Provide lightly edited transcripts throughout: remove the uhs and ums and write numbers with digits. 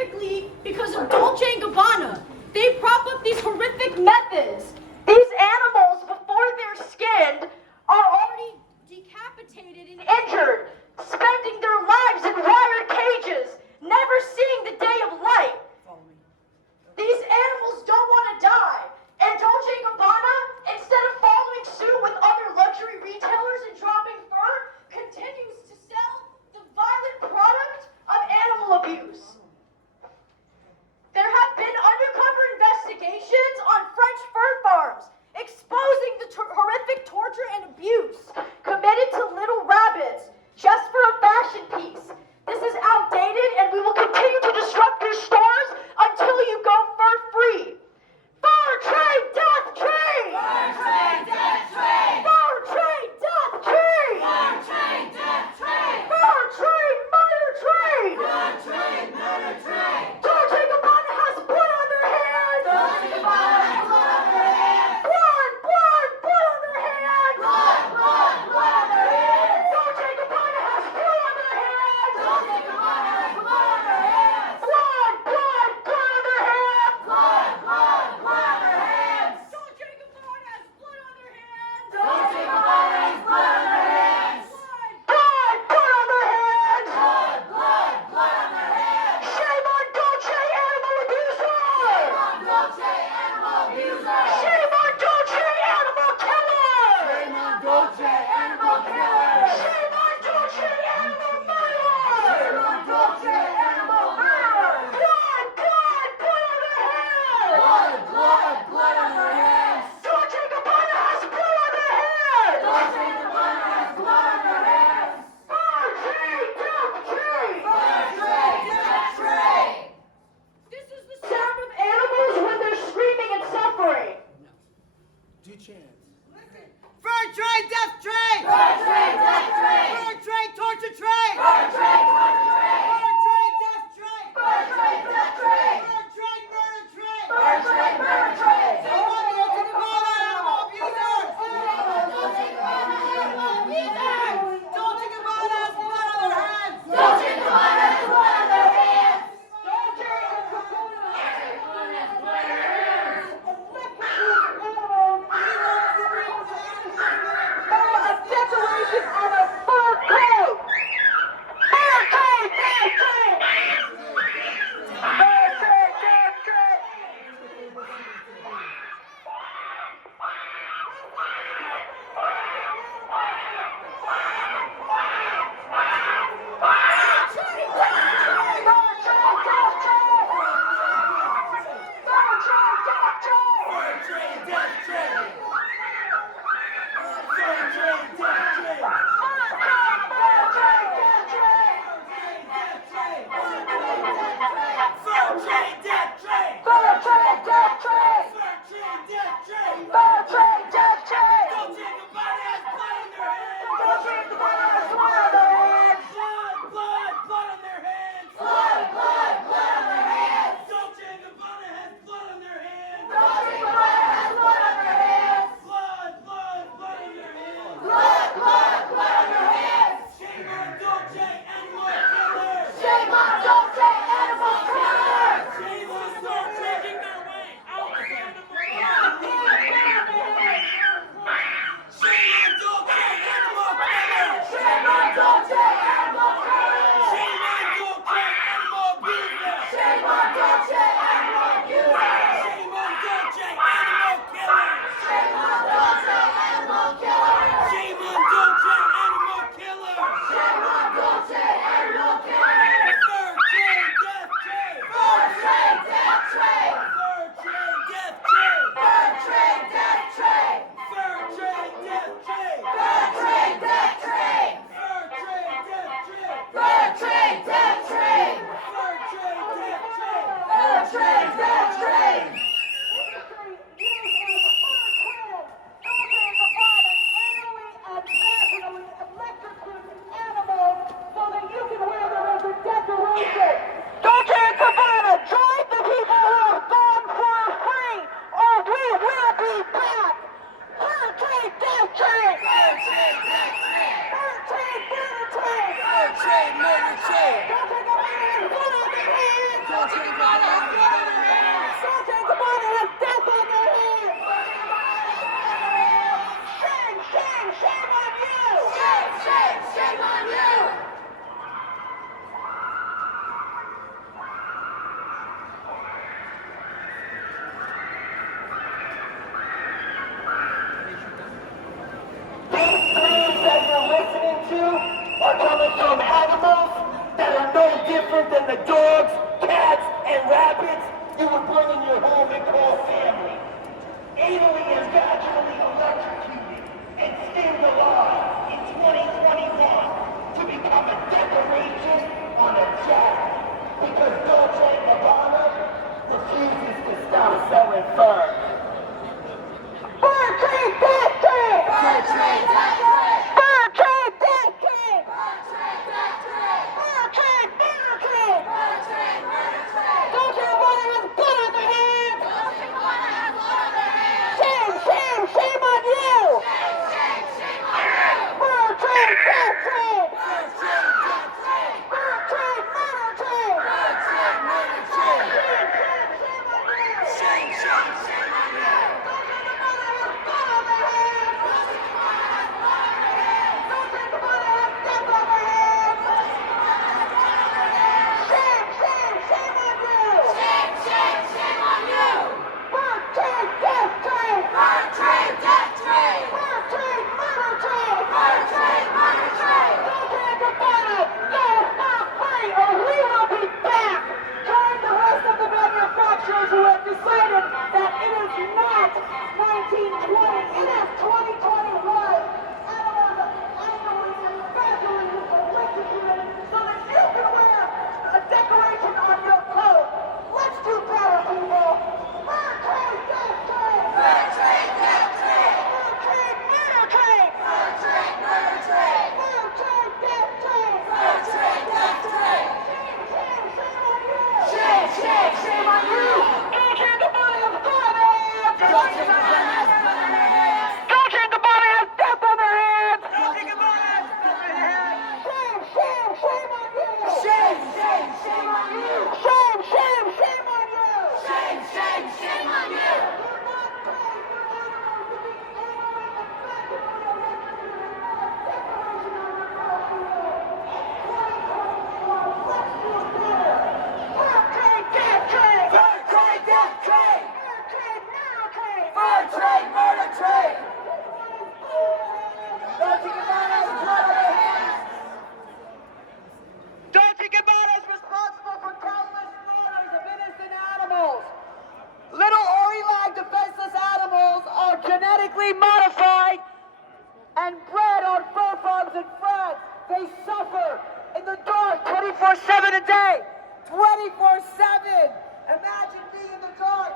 specifically because of Dolce & Gabbana. They prop up these horrific methods. These animals, before they're skinned, are already decapitated and injured, spending their lives in wired cages, never seeing the day of light. These animals don't want to die, and Dolce & Gabbana, instead of following suit with other luxury retailers and dropping fur, continues to sell the violent product of animal abuse. There have been undercover investigations on French fur farms exposing the horrific torture and abuse committed to little rabbits just for a fashion piece. This is outdated, and we will continue to disrupt your stores until you go fur-free. Fur trade, death trade! Fur trade, death trade! Fur trade, death trade! Fur trade, death trade! Fur trade, murder trade! Fur trade, murder trade! Dolce & Gabbana has blood on their hands! Dolce & Gabbana has blood on their hands! Blood, blood, blood on their hands! Blood, blood, blood on their hands! Dolce & Gabbana has blood on their hands! Dolce & Gabbana has blood on their hands! Blood, blood, blood on their hands! Blood, blood, blood on their hands! Dolce & Gabbana has blood on their hands! Dolce & Gabbana has blood on their hands! Blood, blood on their hands! Blood, blood, blood on their hands! Shame on Dolce, animal abuser! Shame on Dolce, animal abuser! Shame on Dolce, animal killer! Shame on Dolce, animal killer! Shame on Dolce, animal murderer! Shame on Dolce, animal murderer! Blood, blood, blood on their hands! Blood, blood, blood on their hands! Dolce & Gabbana has blood on their hands! Dolce & Gabbana has blood on their hands! Fur trade, death trade! Fur trade, death trade! This is the sound of animals when they're screaming and suffering. Do chants. Fur trade, death trade! Fur trade, death trade! Fur trade, torture trade! Fur trade, torture trade! Fur trade, death trade! Fur trade, death trade! Fur trade, murder trade! Fur trade, murder trade! Shame on Dolce & Gabbana, animal abusers! Dolce & Gabbana, animal abusers! Dolce & Gabbana has blood on their hands! Dolce & Gabbana has blood on their hands! Dolce & Gabbana has blood on their hands! A declaration on a fur code! Fur code, death code! Fur code, death code! are coming from animals that are no different than the dogs, cats, and rabbits you would bring in your home and call family. Anally and vaginally electrocuted and skinned alive in 2021 to become a decoration on a jacket because Dolce & Gabbana refuses to stop selling fur. Fur trade, death trade! Fur trade, death trade! Fur trade, death trade! Fur trade, death trade! Fur trade, murder trade! Fur trade, murder trade! Dolce & Gabbana has blood on their hands! Dolce & Gabbana has blood on their hands! Shame, shame, shame on you! Shame, shame, shame on you! Fur trade, death trade! Fur trade, death trade! Fur trade, murder trade! Fur trade, murder trade! Shame, shame, shame on you! Who have decided that it is not 1920, it is 2021. Animals are annually and gradually electrocuted so that you can wear a decoration on your coat. Let's do better, people. Fur trade, death trade. Fur trade, death trade. Fur trade, murder trade. Fur trade, murder trade. Fur trade, death trade. Fur trade, death trade. Shame, shame, shame on you. Dolce & Gabbana has blood on their hands! Dolce & Gabbana has blood on their hands! Dolce & Gabbana has death on their hands! Dolce & Gabbana has death on their hands! Shame, shame, shame on you! Shame, shame, shame on you! Shame, shame, shame on you! Shame, shame, shame on you! You're not paying your animals to be annually and vaginally electrocuted as decoration on your costume! 2021, let's do better! Fur trade, death trade! Fur trade, death trade! Fur trade, murder trade! Fur trade, murder trade! Dolce & Gabbana has blood on their hands! Dolce & Gabbana is responsible for countless slaughters of innocent animals! Little Ori-Lag defenseless animals are genetically modified and bred on fur farms in France. They suffer in the dark 24/7 a day. 24/7. Imagine being in the dark,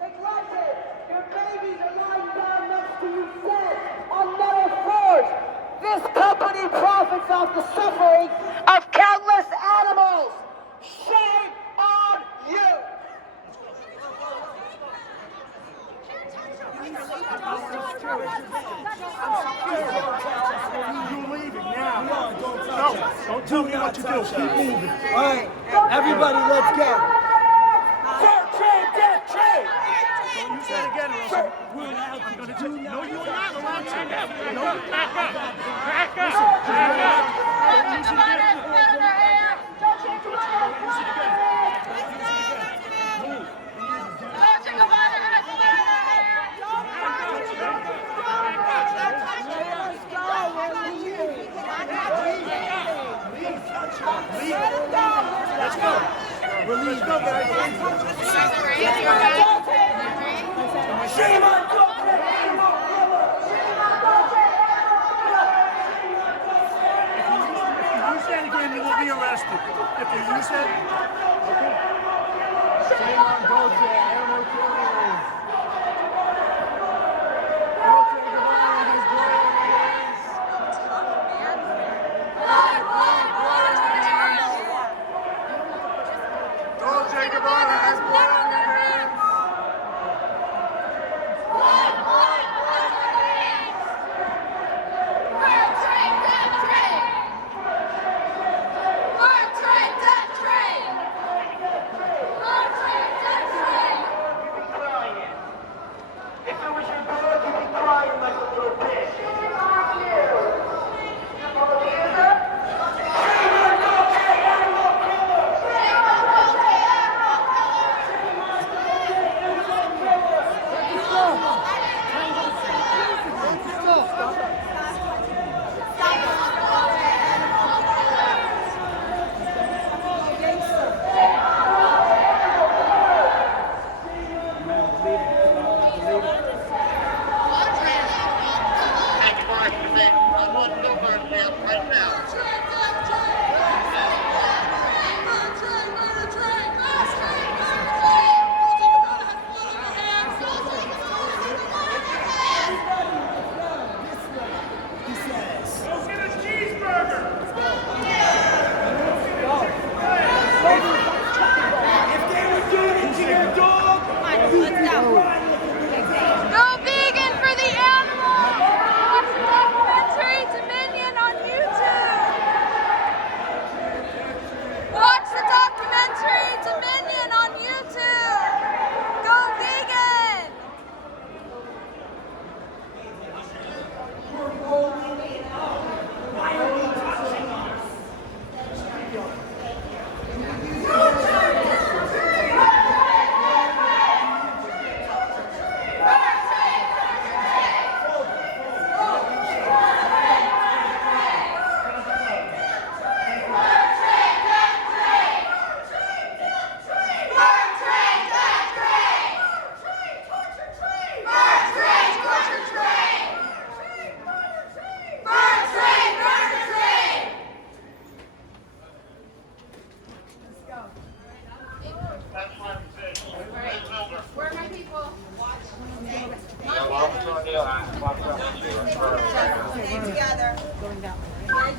neglected. Your babies are lying down next to you dead on metal floors. This company profits off the suffering of countless animals. Shame on you. You're leaving now. No, don't tell me what to do. Keep moving. All right, everybody, let's go. Fur trade, death trade! Don't use that again, Russell. We're allowed to do that. No, you're not allowed to. No, back up. Back up. Listen, back up. Don't use it again. Don't use it again. Move. Let's go. Let's go, guys. Shame on Dolce! If you use that again, you will be arrested. If you use that, okay. Shame on Dolce. I don't know what you're doing. Dolce & Gabbana has blood on their hands. Dolce & Gabbana has blood on their hands. Fur trade, death trade!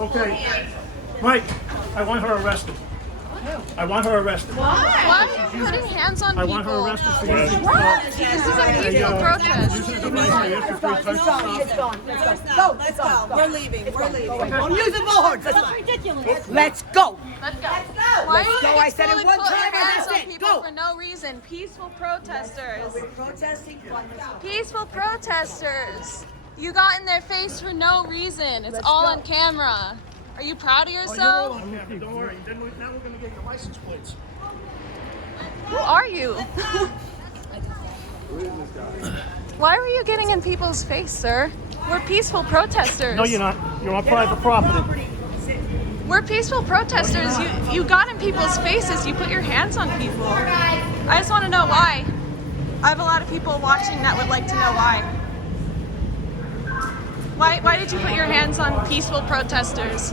Okay. Mike, I want her arrested. I want her arrested. Why are you putting hands on I people? want her arrested for using This is a peaceful protest. using a device to answer free touch. Let's go. We're leaving. Don't use the bullhorns. Let's go. Let's go. Why Let's go. are you I said it putting one time and hands that's on it. people Go. for no reason? Peaceful protesters. Protesting. Peaceful protesters. You got in their face for no reason. It's all on camera. Are you proud of yourself? Don't worry. Now we're going to get your license plates. Who are you? Why were you getting in people's face, sir? We're peaceful protesters. No, you're not. You're on private property. We're peaceful protesters. You got in people's faces. You put your hands on people. I just want to know why. I have a lot of people watching that would like to know why. Why did you put your hands on peaceful protesters?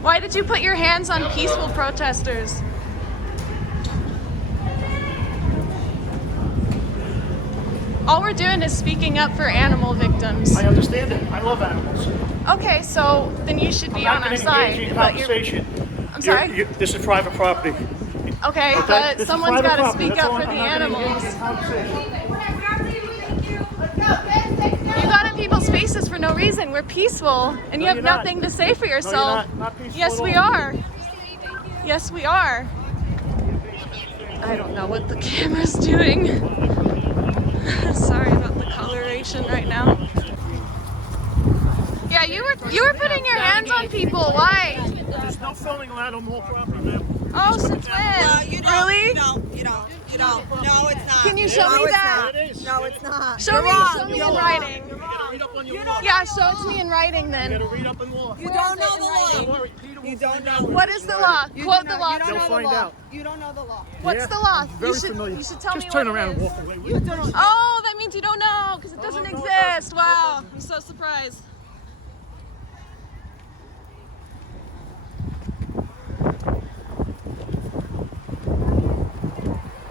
Why did you put your hands on peaceful protesters? All we're doing is speaking up for animal victims. I understand it. I love animals. Okay, so then you should be on our side. Engaging in but you're- conversation. I'm sorry? This is private property. Okay, Okay? but This is someone's private got to property. speak That's up all. for the I'm not gonna engage animals. in conversation. You got in people's faces for no reason. We're peaceful, and you No, have you're not. nothing to say for yourself. Not peaceful Yes, at we all. are. Yes, we are. I don't know what the camera's doing. Sorry about the coloration right now. Yeah, you were putting your hands on people. Why? There's no filming allowed on mall property, ma'am. Oh, since when? You don't. Really? You don't. No, it's not. Can you show me that? It is. No, it's not. Show me in writing. You gotta read up on your law. Yeah, show it to me in writing You then. gotta read up on law. You don't know the Don't law. worry, Peter will You don't find know. out. What is the law? Quote the law. You don't They'll know the find law. out. You don't know the law. What's Yeah, the law? I'm very familiar. You should tell Just me turn what around it and is. walk away. You don't. Oh, that means you don't know because it doesn't no, it exist. doesn't. Wow, I'm so surprised.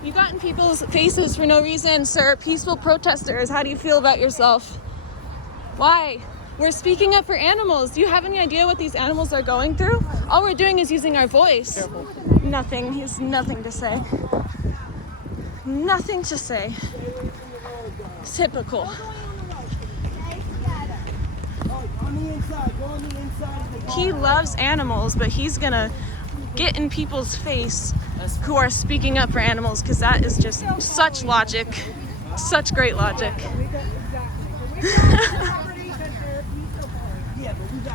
You got in people's faces for no reason, sir. Peaceful protesters. How do you feel about yourself? Why? We're speaking up for animals. Do you have any idea what these animals are going through? All we're doing is using our voice. Nothing. He has nothing to say. Nothing to say. Typical. He loves animals, but he's gonna get in people's face who are speaking up for animals because that is just such logic. Such great logic.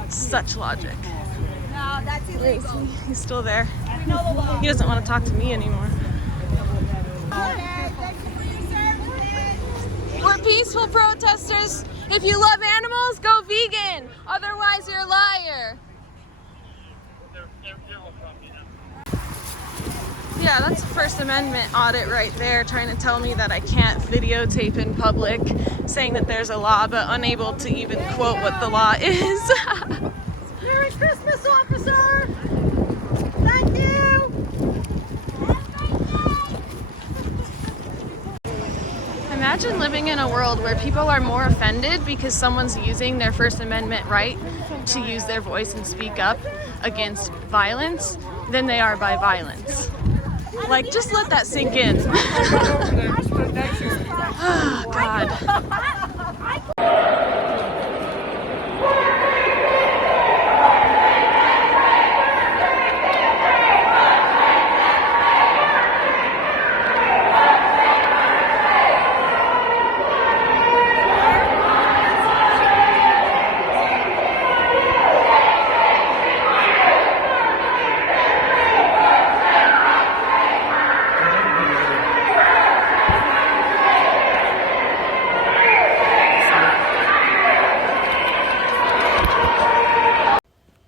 Such logic. No, that's illegal. He's still there. He doesn't want to talk to me anymore. We're peaceful protesters. If you love animals, go vegan. Otherwise, you're a liar. Yeah, that's a First Amendment audit right there, trying to tell me that I can't videotape in public, saying that there's a law, but unable to even quote what the law is. Merry Christmas, officer! Thank you! Imagine living in a world where people are more offended because someone's using their First Amendment right to use their voice and speak up against violence than they are by violence. Like, just let that sink in. Oh, God.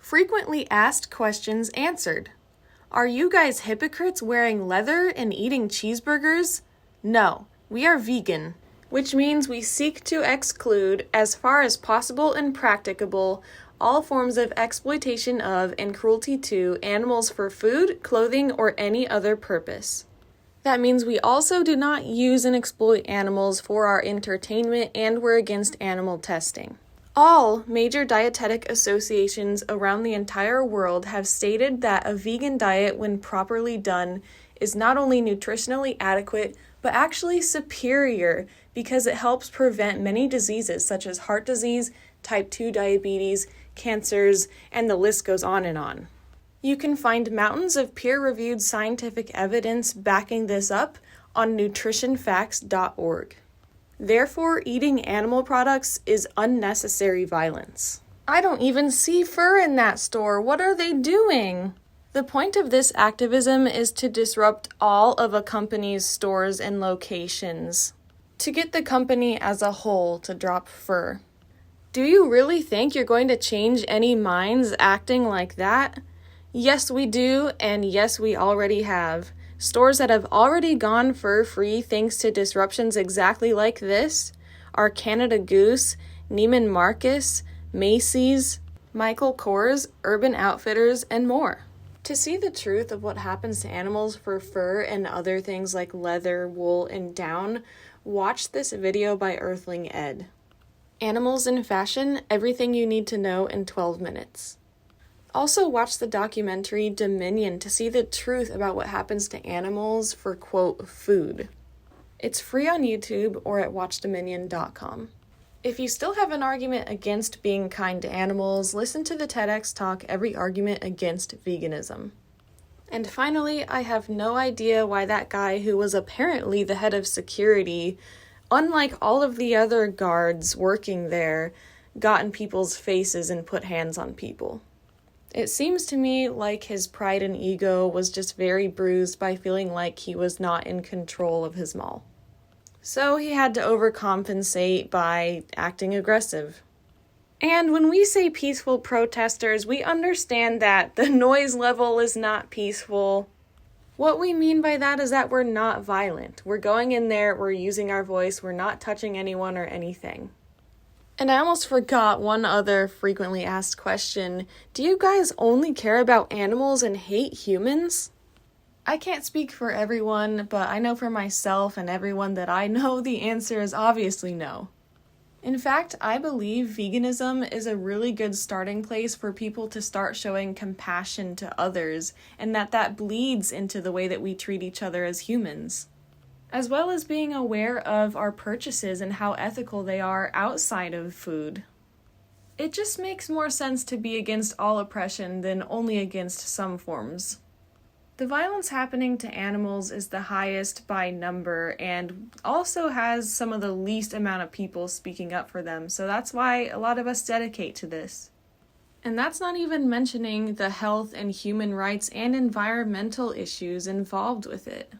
Frequently asked questions answered. Are you guys hypocrites wearing leather and eating cheeseburgers? No, we are vegan, which means we seek to exclude, as far as possible and practicable, all forms of exploitation of and cruelty to animals for food, clothing, or any other purpose. That means we also do not use and exploit animals for our entertainment, and we're against animal testing. All major dietetic associations around the entire world have stated that a vegan diet, when properly done, is not only nutritionally adequate, but actually superior because it helps prevent many diseases such as heart disease, type 2 diabetes, cancers, and the list goes on and on. You can find mountains of peer-reviewed scientific evidence backing this up on nutritionfacts.org. Therefore, eating animal products is unnecessary violence. I don't even see fur in that store. What are they doing? The point of this activism is to disrupt all of a company's stores and locations, to get the company as a whole to drop fur. Do you really think you're going to change any minds acting like that? Yes, we do, and yes, we already have. Stores that have already gone fur-free thanks to disruptions exactly like this are Canada Goose, Neiman Marcus, Macy's, Michael Kors, Urban Outfitters, and more. To see the truth of what happens to animals for fur and other things like leather, wool, and down, watch this video by Earthling Ed. Animals in Fashion, Everything You Need to Know in 12 Minutes. Also watch the documentary Dominion to see the truth about what happens to animals for, quote, food. It's free on YouTube or at watchdominion.com. If you still have an argument against being kind to animals, listen to the TEDx talk, Every Argument Against Veganism. And finally, I have no idea why that guy who was apparently the head of security, unlike all of the other guards working there, got in people's faces and put hands on people. It seems to me like his pride and ego was just very bruised by feeling like he was not in control of his mall. So he had to overcompensate by acting aggressive. And when we say peaceful protesters, we understand that the noise level is not peaceful. What we mean by that is that we're not violent. We're going in there, we're using our voice, we're not touching anyone or anything. And I almost forgot one other frequently asked question. Do you guys only care about animals and hate humans? I can't speak for everyone, but I know for myself and everyone that I know the answer is obviously no. In fact, I believe veganism is a really good starting place for people to start showing compassion to others, and that bleeds into the way that we treat each other as humans, as well as being aware of our purchases and how ethical they are outside of food. It just makes more sense to be against all oppression than only against some forms. The violence happening to animals is the highest by number and also has some of the least amount of people speaking up for them, so that's why a lot of us dedicate to this. And that's not even mentioning the health and human rights and environmental issues involved with it.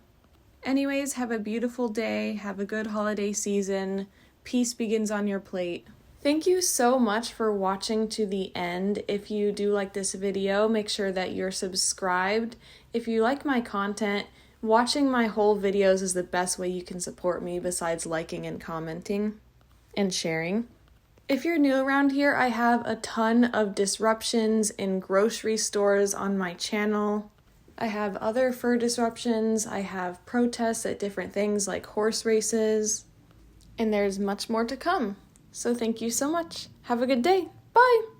Anyways, have a beautiful day, have a good holiday season, peace begins on your plate. Thank you so much for watching to the end. If you do like this video, make sure that you're subscribed. If you like my content, watching my whole videos is the best way you can support me besides liking and commenting and sharing. If you're new around here, I have a ton of disruptions in grocery stores on my channel. I have other fur disruptions, I have protests at different things like horse races, and there's much more to come. So thank you so much. Have a good day. Bye!